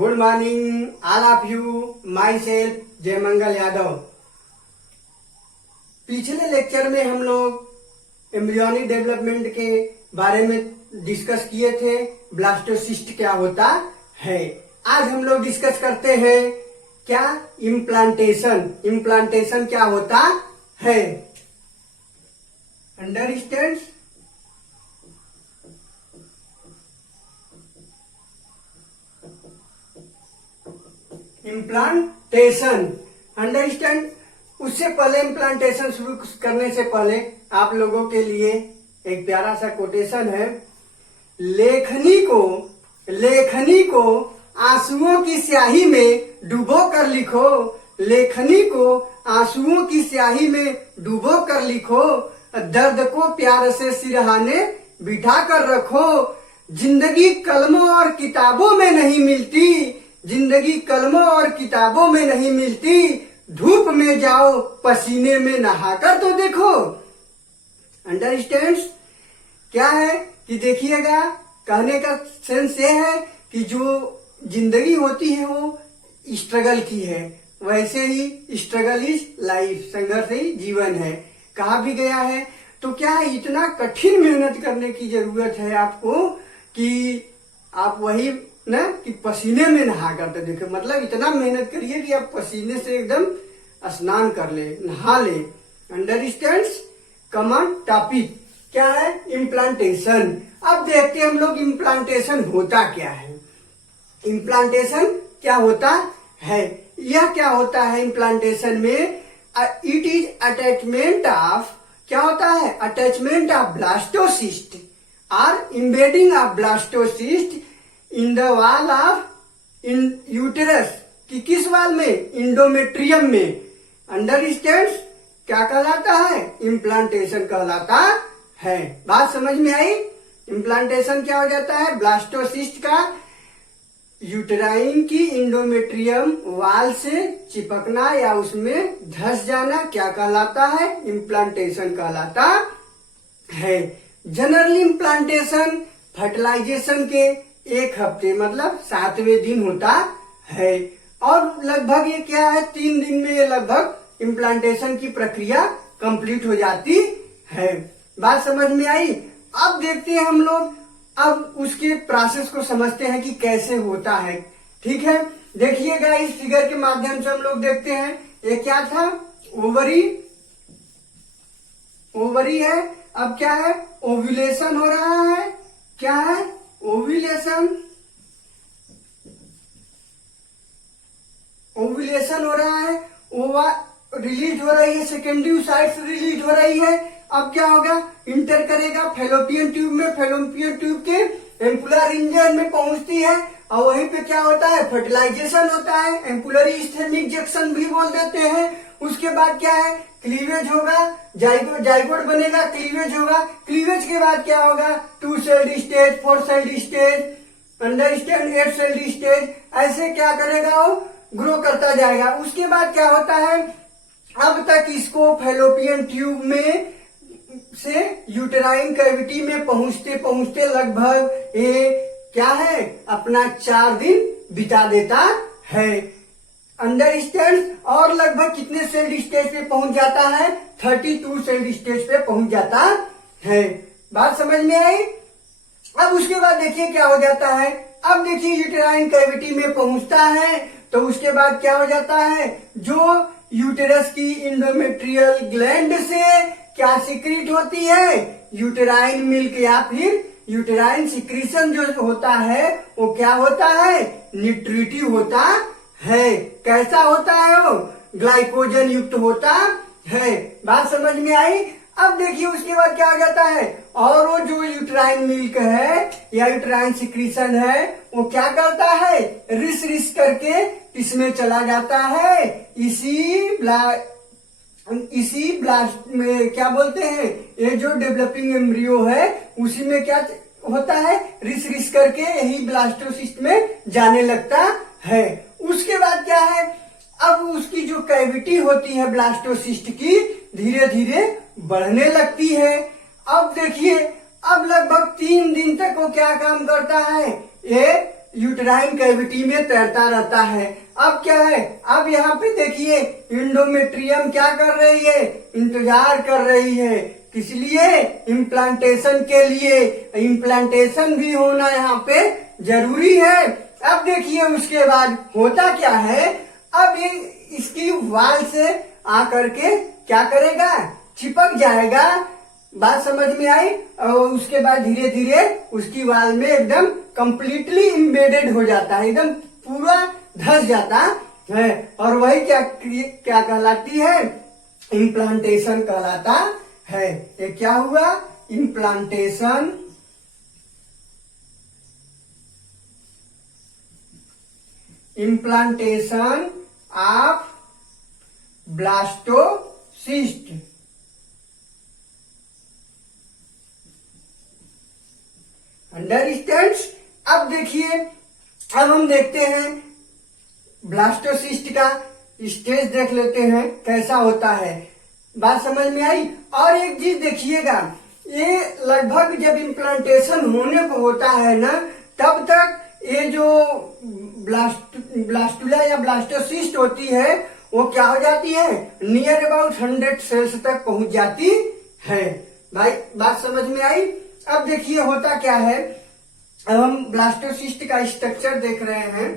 Good morning all of you. Myself Jaimangal Yadav. पिछले lecture में हम लोग एम्ब्रियोनिक डेवलपमेंट के बारे में डिस्कस किए थे। ब्लास्टोसिस्ट क्या होता है। आज हम लोग डिस्कस करते हैं क्या इम्प्लांटेशन। इम्प्लांटेशन क्या होता है। अंडरस्टैंड। Implantation understand. उससे पहले इम्प्लांटेशन शुरू करने से पहले आप लोगों के लिए एक प्यारा सा कोटेशन है। लेखनी को आंसुओं की स्याही में डुबो कर लिखो। लेखनी को आंसुओं की स्याही में डुबो कर लिखो। दर्द को प्यार से सिरहाने बिठा कर रखो। जिंदगी कलमों और किताबों में नहीं मिलती। जिंदगी कलमों और किताबों में नहीं मिलती। धूप में जाओ पसीने में नहाकर तो देखो। अंडरस्टैंड्स। क्या है कि देखिएगा, कहने का सेंस ये है कि जो जिंदगी होती है वो स्ट्रगल की है। वैसे ही स्ट्रगल इज लाइफ, संघर्ष ही जीवन है। कहा भी गया है। तो क्या है, इतना कठिन मेहनत करने की जरूरत है आपको कि आप वही ना कि पसीने में नहा कर तो देखो। मतलब इतना मेहनत करिए कि आप पसीने से एकदम स्नान कर ले, नहा ले। अंडरस्टैंड्स। कॉमन टॉपिक क्या है, इम्प्लांटेशन। अब देखते हैं हम लोग इम्प्लांटेशन होता क्या है। इम्प्लांटेशन क्या होता है। यह क्या होता है इम्प्लांटेशन में। इट इज अटैचमेंट ऑफ, क्या होता है, अटैचमेंट ऑफ ब्लास्टोसिस्ट और embedding of blastocyst in the wall of uterus. कि किस वाल में, इंडोमेट्रियम में। अंडरस्टैंड्स। क्या कहलाता है, इम्प्लांटेशन कहलाता है। बात समझ में आई। इम्प्लांटेशन क्या हो जाता है, ब्लास्टोसिस्ट का यूटेराइन की इंडोमेट्रियम वाल से चिपकना या उसमें धस जाना क्या कहलाता है, इम्प्लांटेशन कहलाता है। जनरली इम्प्लांटेशन फर्टिलाइजेशन के एक हफ्ते मतलब 7वें दिन होता है। और लगभग ये क्या है, 3 दिन में ये लगभग इम्प्लांटेशन की प्रक्रिया कंप्लीट हो जाती है। बात समझ में आई। अब देखते हैं हम लोग, अब उसके प्रोसेस को समझते हैं कि कैसे होता है। ठीक है, देखिएगा इस फिगर के माध्यम से हम लोग देखते हैं। ये क्या था, ओवरी है। अब क्या है, ओव्यूलेशन हो रहा है। क्या है, ओव्यूलेशन हो रहा है। ओवा रिलीज हो रही है, सेकेंडरी साइड से रिलीज हो रही है। अब क्या होगा, इंटर करेगा फैलोपियन ट्यूब में। फैलोपियन ट्यूब के एम्पुलर रीजन में पहुंचती है और वहीं पे क्या होता है, फर्टिलाइजेशन होता है। एम्पुलरी स्टेमिक जंक्शन भी बोल देते हैं। उसके बाद क्या है, क्लीवेज होगा, जाइगोट बनेगा, क्लीवेज होगा। क्लीवेज के बाद क्या होगा, 2 sailed stage, 4 sailed stage, understand, 8 sailed stage. ऐसे क्या करेगा, वो ग्रो करता जाएगा। उसके बाद क्या होता है, अब तक इसको फैलोपियन ट्यूब में से यूटेराइन कैविटी में पहुंचते पहुंचते लगभग ये क्या है, अपना 4 दिन बिता देता है। अंडरस्टैंड। और लगभग कितने सेल्ड स्टेज पे पहुंच जाता है, 32 सेल्ड स्टेज पे पहुंच जाता है। बात समझ में आई। अब उसके बाद देखिए क्या हो जाता है। अब देखिए यूटेराइन कैविटी में पहुंचता है तो उसके बाद क्या हो जाता है, जो यूटेरस की इंडोमेट्रियल ग्लैंड से क्या सिक्रीट होती है, यूटेराइन मिल्क या फिर यूटेराइन सिक्रीशन जो होता है वो क्या होता है, न्यूट्रिटिव होता है। कैसा होता है वो, ग्लाइकोजन युक्त होता है। बात समझ में आई। अब देखिए उसके बाद क्या हो जाता है, और वो जो यूटेराइन मिल्क है या यूटेराइन सिक्रीशन है वो क्या करता है, रिस करके इसमें चला जाता है। इसी ब्लास्ट में क्या बोलते हैं, ये जो डेवलपिंग एम्ब्रियो है उसी में क्या होता है, रिस करके यही ब्लास्टोसिस्ट में जाने लगता है। उसके बाद क्या है, अब उसकी जो कैविटी होती है ब्लास्टोसिस्ट की धीरे धीरे बढ़ने लगती है। अब देखिए, अब लगभग 3 दिन तक वो क्या काम करता है, ये यूटेराइन कैविटी में तैरता रहता है। अब क्या है, अब यहाँ पे देखिए इंडोमेट्रियम क्या कर रही है, इंतजार कर रही है, किस लिए, इम्प्लांटेशन के लिए। इम्प्लांटेशन भी होना यहाँ पे जरूरी है। अब देखिए उसके बाद होता क्या है, अब ये इसकी वाल से आकर के क्या करेगा, चिपक जाएगा। बात समझ में आई। और उसके बाद धीरे धीरे उसकी वाल में एकदम कंप्लीटली इम्बेडेड हो जाता है, एकदम पूरा धस जाता है। और वही क्या क्या कहलाती है, इम्प्लांटेशन कहलाता है। ये क्या हुआ, implantation. Implantation of blastocyst. Understands. अब देखिए, अब हम देखते हैं ब्लास्टोसिस्ट का स्टेज देख लेते हैं कैसा होता है। बात समझ में आई। और एक चीज देखिएगा, ये लगभग जब इम्प्लांटेशन होने को होता है ना, तब तक ये जो ब्लास्टुला या ब्लास्टोसिस्ट होती है वो क्या हो जाती है, नियर अबाउट 100 सेल्स तक पहुंच जाती है। भाई बात समझ में आई। अब देखिए होता क्या है, अब हम ब्लास्टोसिस्ट का स्ट्रक्चर देख रहे हैं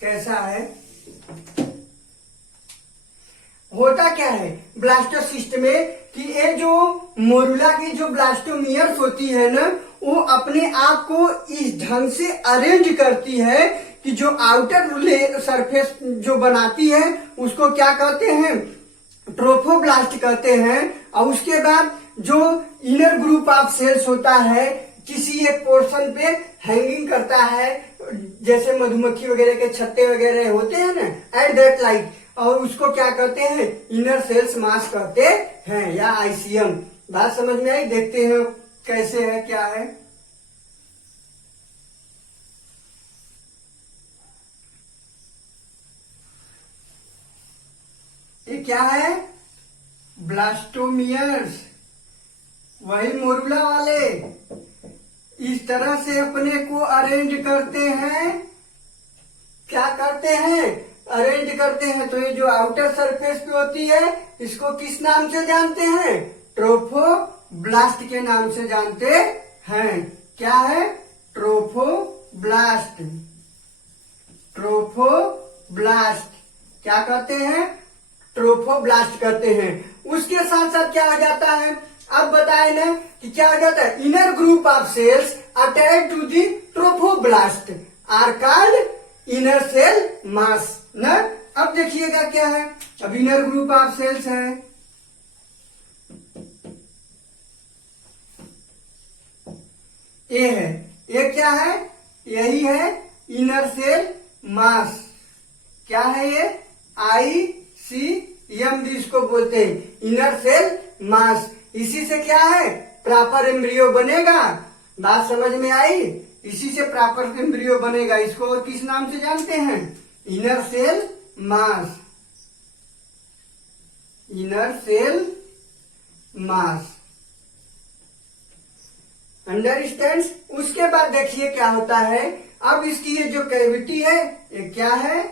कैसा है। होता क्या है ब्लास्टोसिस्ट में कि ये जो मोरुला की जो ब्लास्टोमियर्स होती है ना, वो अपने आप को इस ढंग से अरेंज करती है कि जो आउटर सरफेस जो बनाती है उसको क्या कहते हैं, ट्रोफोब्लास्ट कहते हैं। और उसके बाद जो इनर ग्रुप ऑफ सेल्स होता है किसी एक पोर्शन पे हैंगिंग करता है, जैसे मधुमक्खी वगैरह के छत्ते वगैरह होते हैं ना, एट दैट लाइक, और उसको क्या कहते हैं, इनर सेल्स मास कहते हैं या आईसीएम। बात समझ में आई। देखते हैं कैसे है, क्या है। ये क्या है, ब्लास्टोमियर्स, वही मोरुला वाले इस तरह से अपने को अरेंज करते हैं। क्या करते हैं, अरेंज करते हैं। तो ये जो आउटर सरफेस पे होती है इसको किस नाम से जानते हैं, ट्रोफोब्लास्ट के नाम से जानते हैं। क्या है, ट्रोफोब्लास्ट। ट्रोफोब्लास्ट क्या कहते हैं, ट्रोफोब्लास्ट करते हैं। उसके साथ साथ क्या हो जाता है, अब बताए ना कि क्या हो जाता है, inner group of cells attach to the trophoblast are called inner cell mass ना। अब देखिएगा क्या है, अब इनर ग्रुप ऑफ सेल्स है, ये है, ये क्या है, यही है इनर सेल मास। क्या है ये, ICM भी इसको बोलते हैं, इनर सेल मास। इसी से क्या है, प्रॉपर एम्ब्रियो बनेगा। बात समझ में आई। इसी से प्रॉपर एम्ब्रियो बनेगा। इसको और किस नाम से जानते हैं, inner cell mass. Inner cell mass. Understand. उसके बाद देखिए क्या होता है, अब इसकी ये जो कैविटी है ये क्या है,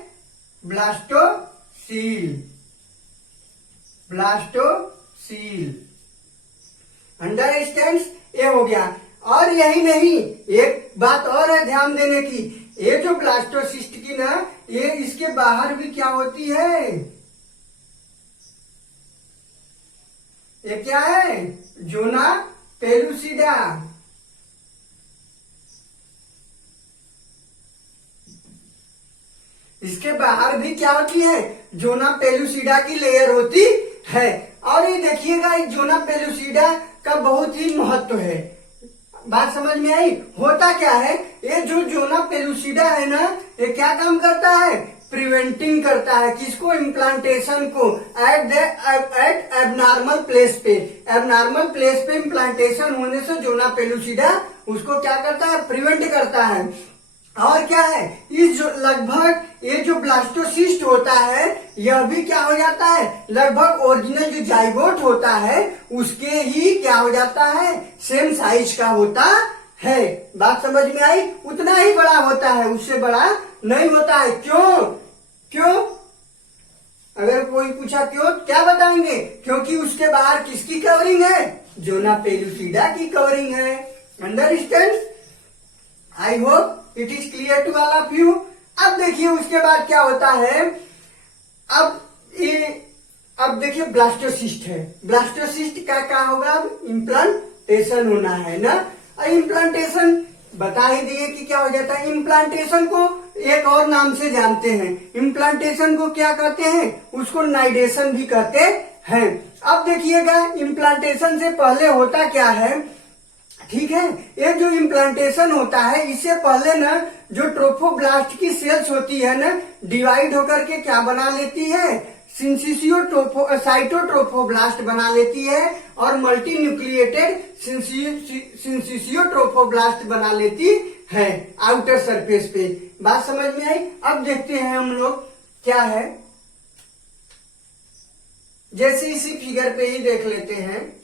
ब्लास्टोसील। ब्लास्टोसील। अंडरस्टैंड। ये हो गया। और यही नहीं, एक बात और है ध्यान देने की, ये जो ब्लास्टोसिस्ट की ना, ये इसके बाहर भी क्या होती है, ये क्या है, जोना पेलुसिडा। इसके बाहर भी क्या होती है, जोना पेलुसिडा की लेयर होती है। और ये देखिएगा, एक जोना पेलुसिडा का बहुत ही महत्व है। बात समझ में आई। होता क्या है, ये जो जोना पेलुसिडा है ना, ये क्या काम करता है, प्रिवेंटिंग करता है किसको, इम्प्लांटेशन को एट एबनॉर्मल प्लेस पे। एबनॉर्मल प्लेस पे इम्प्लांटेशन होने से जोना पेलुसिडा उसको क्या करता है, प्रिवेंट करता है। और क्या है, इस जो लगभग ये जो ब्लास्टोसिस्ट होता है यह भी क्या हो जाता है, लगभग ओरिजिनल जो जाइगोट होता है उसके ही क्या हो जाता है, सेम साइज का होता है। बात समझ में आई? उतना ही बड़ा होता है, उससे बड़ा नहीं होता है। क्यों? क्यों? अगर कोई पूछा क्यों, क्या बताएंगे? क्योंकि उसके बाहर किसकी कवरिंग है? जोना पेलुसिडा की कवरिंग है। Understand? I hope it is clear to all of you. अब देखिए उसके बाद क्या होता है। अब देखिए ब्लास्टोसिस्ट है। ब्लास्टोसिस्ट का क्या होगा? अब इम्प्लांटेशन होना है ना। इम्प्लांटेशन बता ही दिए कि क्या हो जाता है। इम्प्लांटेशन को एक और नाम से जानते हैं। इम्प्लांटेशन को क्या कहते हैं? उसको नाइडेशन भी कहते हैं। अब देखिएगा इम्प्लांटेशन से पहले होता क्या है, ठीक है। ये जो इम्प्लांटेशन होता है इससे पहले ना जो ट्रोफोब्लास्ट की सेल्स होती है ना, डिवाइड होकर के क्या बना लेती है? साइटोट्रोफोब्लास्ट बना लेती है और मल्टी न्यूक्लिएटेड सिंसिसियोट्रोफोब्लास्ट बना लेती है आउटर सरफेस पे। बात समझ में आई? अब देखते हैं हम लोग क्या है। जैसे इसी फिगर पे ही देख लेते हैं।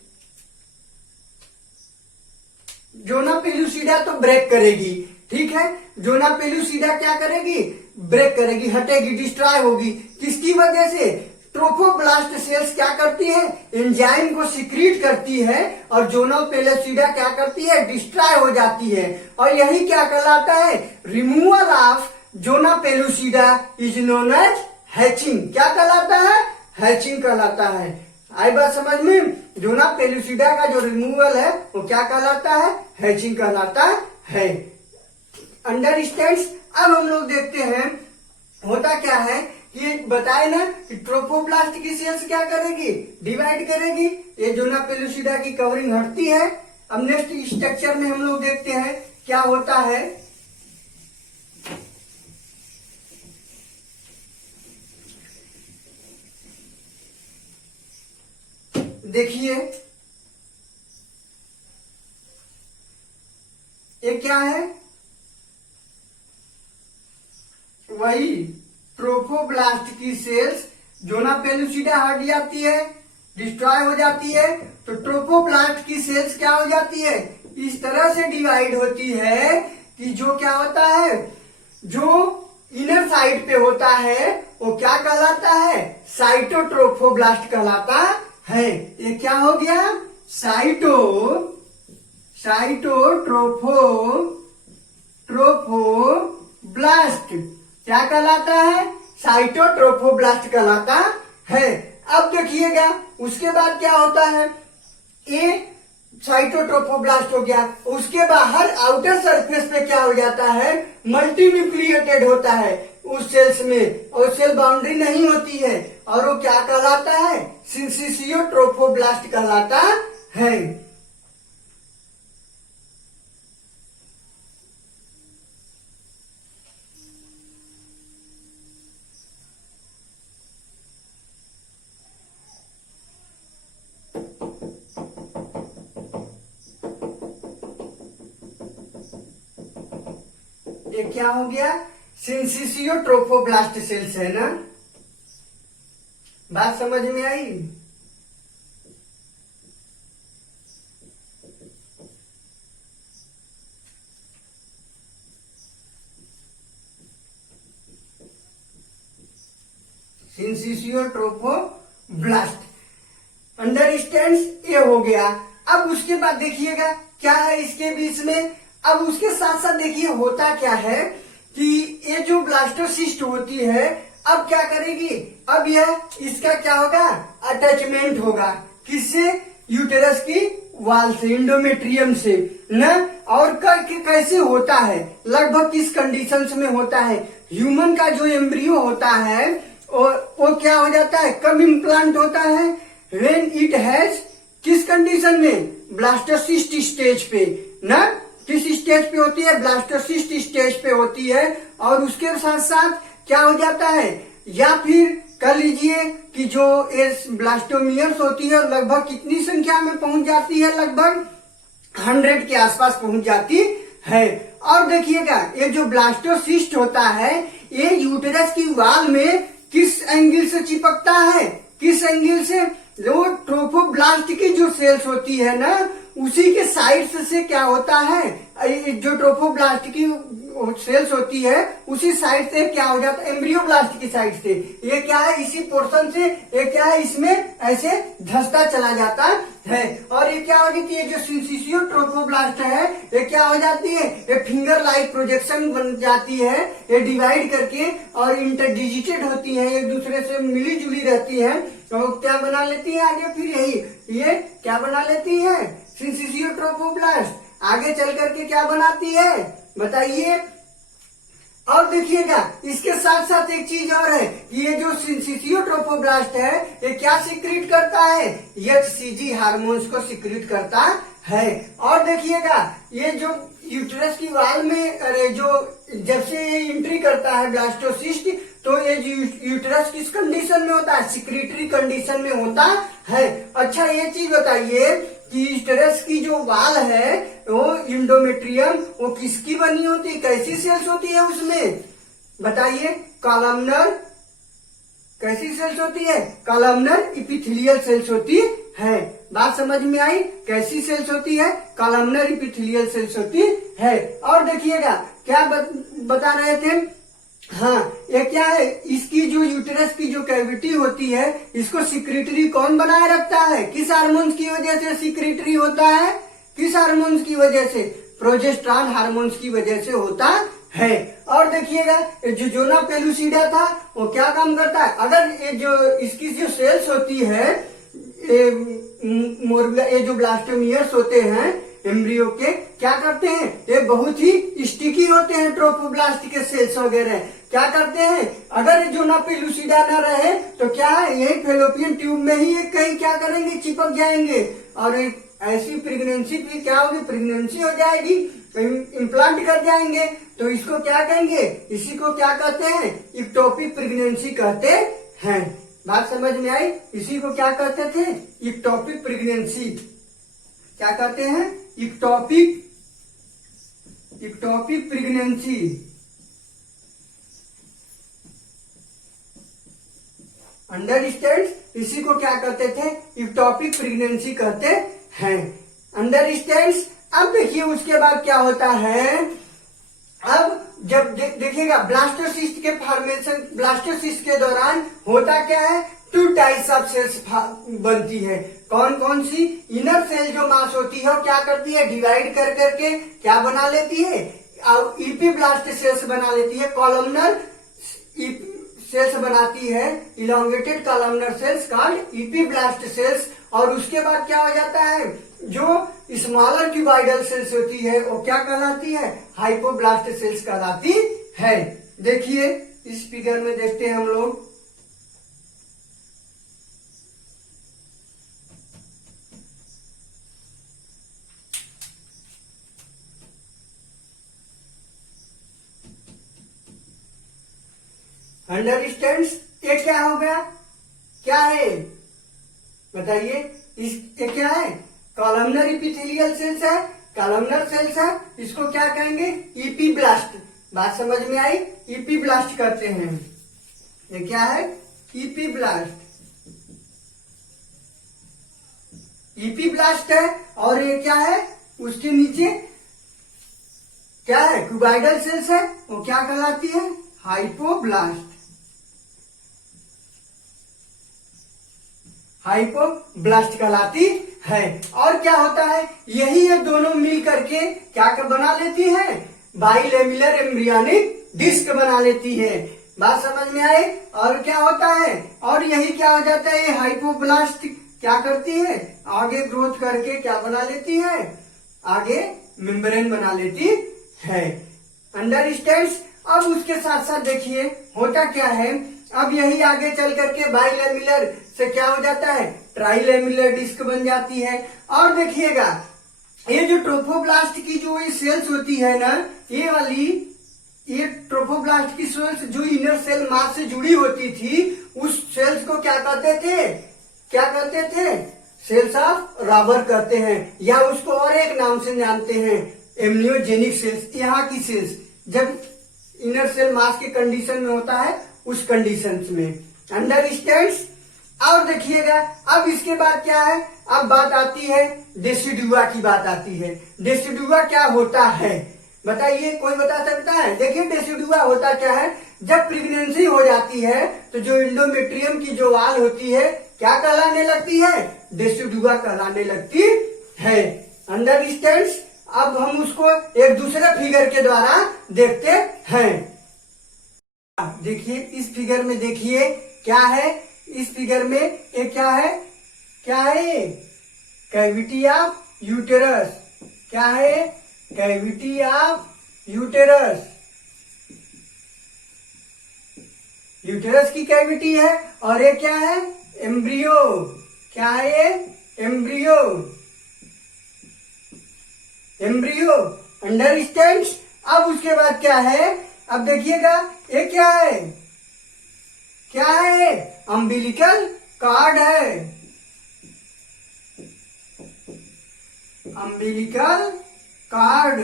जोना पेलुसिडा तो ब्रेक करेगी, ठीक है। जोना पेलुसिडा क्या करेगी? ब्रेक करेगी, हटेगी, डिस्ट्रॉय होगी। किसकी वजह से? ट्रोफोब्लास्ट सेल्स क्या करती है? एंजाइम को सिक्रीट करती है और जोना पेलुसिडा क्या करती है? डिस्ट्रॉय हो जाती है। और यही क्या कहलाता है? Removal of zona pellucida is known as hatching. क्या कहलाता है? हैचिंग कहलाता है। आई बात समझ में? जोना पेलुसिडा का जो रिमूवल है वो क्या कहलाता है? हैचिंग कहलाता है। अंडरस्टैंड? अब हम लोग देखते हैं होता क्या है कि बताए ना कि ट्रोफोब्लास्ट की सेल्स क्या करेगी? डिवाइड करेगी। ये जोना पेलुसिडा की कवरिंग हटती है। अब नेक्स्ट स्ट्रक्चर में हम लोग देखते हैं क्या होता है। देखिए ये क्या है? वही ट्रोफोब्लास्ट की सेल्स जोना पेलुसिडा हट जाती है, डिस्ट्रॉय हो जाती है, तो ट्रोफोब्लास्ट की सेल्स क्या हो जाती है? इस तरह से डिवाइड होती है कि जो क्या होता है, जो इनर साइड पे होता है वो क्या कहलाता है? साइटोट्रोफोब्लास्ट कहलाता है। ये क्या हो गया? साइटोट्रोफोब्लास्ट क्या कहलाता है? साइटोट्रोफोब्लास्ट कहलाता है। अब देखिएगा उसके बाद क्या होता है। ये साइटोट्रोफोब्लास्ट हो गया। उसके बाहर आउटर सरफेस पे क्या हो जाता है? मल्टी न्यूक्लिएटेड होता है उस सेल्स में, और सेल बाउंड्री नहीं होती है, और वो क्या कहलाता है? सिंसिसियोट्रोफोब्लास्ट कहलाता है। ये क्या हो गया? सिंसिसियोट्रोफोब्लास्ट सेल्स है ना। बात समझ में आई? सिंसिसियोट्रोफोब्लास्ट। अंडरस्टैंड? ये हो गया। अब उसके बाद देखिएगा क्या है इसके बीच में। अब उसके साथ साथ देखिए होता क्या है कि ये जो ब्लास्टोसिस्ट होती है अब क्या करेगी? अब यह इसका क्या होगा? अटैचमेंट होगा। किससे? यूटेरस की वाल से, इंडोमेट्रियम से ना। और कैसे होता है? लगभग किस कंडीशंस में होता है? ह्यूमन का जो एम्ब्रियो होता है वो क्या हो जाता है? कब इम्प्लांट होता है? व्हेन इट हैज किस कंडीशन में? ब्लास्टोसिस्ट स्टेज पे ना। किस स्टेज पे होती है? ब्लास्टोसिस्ट स्टेज पे होती है। और उसके साथ साथ क्या हो जाता है? या फिर कर लीजिए कि जो ब्लास्टोमियर्स होती है लगभग कितनी संख्या में पहुंच जाती है? लगभग 100 के आसपास पहुंच जाती है। और देखिएगा ये जो ब्लास्टोसिस्ट होता है ये यूटेरस की वाल में किस एंगल से चिपकता है? किस एंगल से? जो ट्रोफोब्लास्ट की जो सेल्स होती है ना उसी के साइड्स से क्या होता है, जो ट्रोफोब्लास्ट की सेल्स होती है उसी साइड से क्या हो जाता है, एम्ब्रियोब्लास्ट की साइड से ये क्या है, इसी पोर्शन से ये क्या है, इसमें ऐसे धंसता चला जाता है। और ये क्या हो जाती है, जो सिंसिसियो ट्रोफोब्लास्ट है ये क्या हो जाती है, ये फिंगर लाइक प्रोजेक्शन बन जाती है, ये डिवाइड करके और इंटरडिजिटेड होती है, एक दूसरे से मिली जुली रहती है। तो क्या बना लेती है आगे, फिर यही ये क्या बना लेती है, सिंसिसियो ट्रोफोब्लास्ट आगे चल करके क्या बनाती है बताइए। और देखिएगा इसके साथ साथ एक चीज और है, ये जो सिंसिसियो ट्रोफोब्लास्ट है ये क्या सिक्रीट करता है, HCG हार्मोन्स को सिक्रीट करता है। और देखिएगा ये जो यूट्रस की वाल में, अरे जो जब से ये एंट्री करता है ब्लास्टोसिस्ट, तो ये यूट्रस किस कंडीशन में होता है, सिक्रीटरी कंडीशन में होता है। अच्छा ये चीज बताइए कि यूट्रस की जो वाल है वो इंडोमेट्रियम वो किसकी बनी होती है, कैसी सेल्स होती है उसमें बताइए, कॉलमनर, कैसी सेल्स होती है, कॉलमनर इपिथेलियल सेल्स होती है। बात समझ में आई, कैसी सेल्स होती है, कॉलमनर इपिथेलियल सेल्स होती है। और देखिएगा क्या बता रहे थे, हाँ ये क्या है, इसकी जो यूटेरस की जो कैविटी होती है इसको सिक्रेटरी कौन बनाए रखता है, किस हार्मोन्स की वजह से सिक्रेटरी होता है, किस हार्मोन्स की वजह से, प्रोजेस्टेरॉन हार्मोन्स की वजह से होता है। और देखिएगा जो जोना पेलुसिडा था वो क्या काम करता है, अगर ये जो इसकी जो सेल्स होती है ये जो ब्लास्टोमियर्स होते हैं एम्ब्रियो के, क्या करते हैं, ये बहुत ही स्टिकी होते हैं, ट्रोफोब्लास्ट के सेल्स वगैरह क्या करते हैं, अगर जो ना पेलुसिडा न रहे तो क्या है, यही फेलोपियन ट्यूब में ही ये कहीं क्या करेंगे, चिपक जाएंगे और एक ऐसी प्रेगनेंसी भी क्या होगी, प्रेगनेंसी हो जाएगी, इम्प्लांट कर जाएंगे, तो इसको क्या कहेंगे, इसी को क्या कहते हैं, इक्टोपिक प्रेगनेंसी कहते हैं। बात समझ में आई, इसी को क्या कहते थे, इक्टोपिक प्रेगनेंसी, क्या कहते हैं, इक्टोपिक प्रेगनेंसी। अंडरस्टैंड, इसी को क्या कहते थे, इक्टोपिक प्रेगनेंसी कहते हैं। अंडरस्टैंड। अब देखिए उसके बाद क्या होता है, अब जब देखिएगा ब्लास्टोसिस्ट के फॉर्मेशन, ब्लास्टोसिस्ट के दौरान होता क्या है, 2 टाइप्स ऑफ सेल्स बनती है, कौन कौन सी, इनर सेल जो मास होती है वो क्या करती है, डिवाइड कर करके क्या बना लेती है, इपीब्लास्ट सेल्स बना लेती है, कॉलमनर सेल्स बनाती है, elongated columnar cells called epiblast cells. और उसके बाद क्या हो जाता है, जो स्मॉलर क्यूबाइडल सेल्स होती है वो क्या कहलाती है, हाइपोब्लास्ट सेल्स कहलाती है। देखिए इस फिगर में देखते हैं हम लोग, अंडरस्टैंड्स, ये क्या हो गया, क्या है बताइए, ये क्या है, कॉलमनर इपिथेलियल सेल्स है, कॉलमनर सेल्स है, इसको क्या कहेंगे, इपीब्लास्ट। बात समझ में आई, इपीब्लास्ट कहते हैं, ये क्या है, इपीब्लास्ट, इपीब्लास्ट है। और ये क्या है, उसके नीचे क्या है, क्यूबाइडल सेल्स है, वो क्या कहलाती है, हाइपोब्लास्ट, हाइपोब्लास्ट कहलाती है। और क्या होता है, यही ये दोनों मिल करके क्या बना लेती है, बाइलेमिलर एम्ब्रियोनिक डिस्क बना लेती है। बात समझ में आई। और क्या होता है, और यही क्या हो जाता है, ये हाइपोब्लास्ट क्या करती है, आगे ग्रोथ करके क्या बना लेती है, आगे मेम्ब्रेन बना लेती है। अंडरस्टैंड्स। अब उसके साथ साथ देखिए होता क्या है, अब यही आगे चल करके बाइलेमिलर से क्या हो जाता है, ट्राइलेमिलर डिस्क बन जाती है। और देखिएगा ये जो ट्रोफोब्लास्ट की जो ये सेल्स होती है ना, ये वाली, ये ट्रोफोब्लास्ट की सेल्स जो इनर सेल मास से जुड़ी होती थी, उस सेल्स को क्या कहते थे, क्या कहते थे, सेल्स ऑफ रबर कहते हैं, या उसको और एक नाम से जानते हैं, एम्नियोजेनिक सेल्स। यहाँ की सेल्स जब इनर सेल मास के कंडीशन में होता है, उस कंडीशंस में। अंडरस्टैंड्स। और देखिएगा अब इसके बाद क्या है, अब बात आती है डेसिडुआ की, बात आती है डेसिडुआ क्या होता है, बताइए कोई बता सकता है। देखिए डेसिडुआ होता क्या है, जब प्रेगनेंसी हो जाती है तो जो इंडोमेट्रियम की जो वाल होती है क्या कहलाने लगती है, डेसिडुआ कहलाने लगती है। अंडरस्टैंड्स। अब हम उसको एक दूसरे फिगर के द्वारा देखते हैं। देखिए इस फिगर में देखिए क्या है, इस फिगर में एक क्या है, क्या है ये, कैविटी ऑफ यूटेरस। क्या है, कैविटी ऑफ यूटेरस, यूटेरस की कैविटी है। और ये क्या है, एम्ब्रियो। क्या है ये, एम्ब्रियो, एम्ब्रियो। अंडरस्टैंड्स। अब उसके बाद क्या है, अब देखिएगा ये क्या है, क्या है, अम्बिलिकल कार्ड है, umbilical card,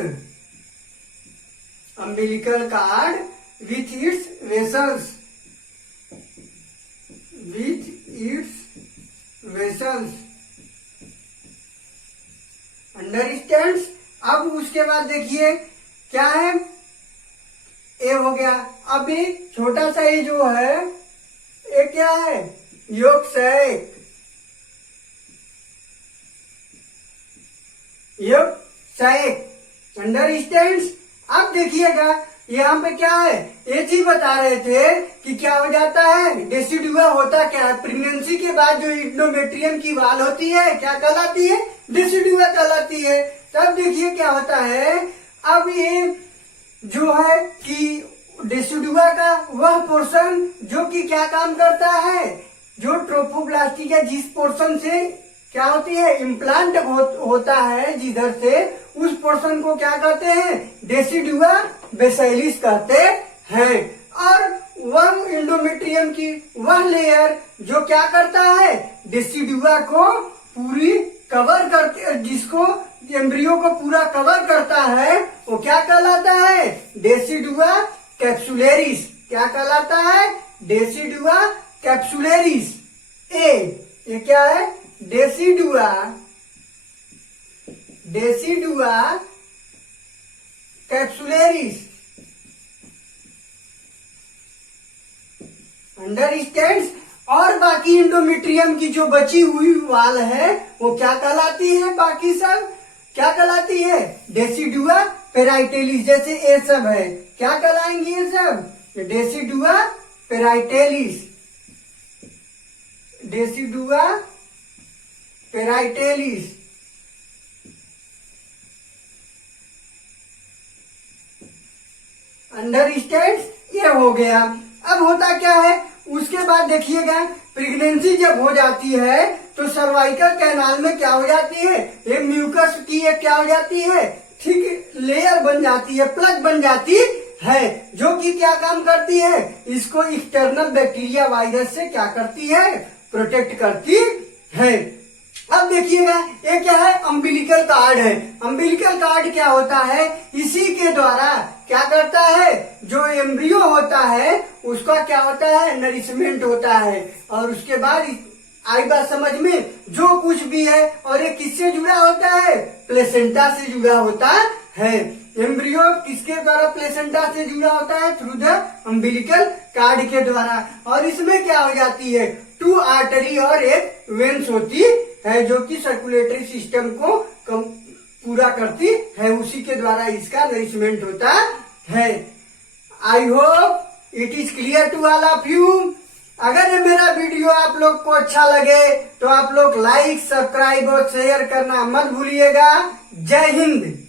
umbilical card with its vessels, with its vessels. Understands. अब उसके बाद देखिए क्या है, ये हो गया। अब ये छोटा सा ये जो है ये क्या है, yolk sac, yolk sac. Understands. अब देखिएगा यहाँ पे क्या है, ये चीज बता रहे थे कि क्या हो जाता है, डेसिडुआ होता क्या है, प्रेगनेंसी के बाद जो इंडोमेट्रियम की वाल होती है क्या कहलाती है, डेसिडुआ कहलाती है। तब देखिए क्या होता है, अब ये जो है कि डेसिडुआ का वह पोर्शन जो कि क्या काम करता है, जो ट्रोफोब्लास्टी का जिस पोर्शन से क्या होती है, इम्प्लांट होता है जिधर से, उस पोर्शन को क्या कहते हैं, डेसिडुआ बेसिलिस कहते हैं। और वह इंडोमेट्रियम की वह लेयर जो क्या करता है, डेसिडुआ को पूरी कवर करके, जिसको एम्ब्रियो को पूरा कवर करता है, वो क्या कहलाता है, डेसिडुआ कैप्सुलेरिस। क्या कहलाता है, डेसिडुआ कैप्सुलेरिस। ये क्या है, डेसिडुआ, डेसिडुआ कैप्सुलेरिस। अंडरस्टैंड्स। और बाकी इंडोमेट्रियम की जो बची हुई वाल है वो क्या कहलाती है, बाकी सब क्या कहलाती है, डेसिडुआ पेराइटेलिस। जैसे ये सब है क्या कहलाएंगे, ये सब डेसिडुआ पेराइटेलिस, डेसिडुआ पेराइटेलिस। अंडरस्टैंड्स। ये हो गया। अब होता क्या है, उसके बाद देखिएगा प्रेगनेंसी जब हो जाती है तो सर्वाइकल कैनाल में क्या हो जाती है, ये म्यूकस की एक क्या हो जाती है, थिक लेयर बन जाती है, प्लग बन जाती है, जो कि क्या काम करती है, इसको एक्सटर्नल बैक्टीरिया वायरस से क्या करती है, प्रोटेक्ट करती है। अब देखिएगा ये क्या है, अम्बिलिकल कार्ड है। अम्बिलिकल कार्ड क्या होता है, इसी के द्वारा क्या करता है, जो एम्ब्रियो होता है उसका क्या होता है, नरिशमेंट होता है। और उसके बाद आई बात समझ में, जो कुछ भी है, और ये किससे जुड़ा होता है, प्लेसेंटा से जुड़ा होता है। एम्ब्रियो किसके द्वारा प्लेसेंटा से जुड़ा होता है, थ्रू द अम्बिलिकल कार्ड के द्वारा। और इसमें क्या हो जाती है, 2 आर्टरी और एक वेन्स होती है, जो कि सर्कुलेटरी सिस्टम को पूरा करती है, उसी के द्वारा इसका नरिशमेंट होता है। I hope it is clear to all of you. अगर ये मेरा वीडियो आप लोग को अच्छा लगे तो आप लोग लाइक, सब्सक्राइब और शेयर करना मत भूलिएगा। जय हिंद।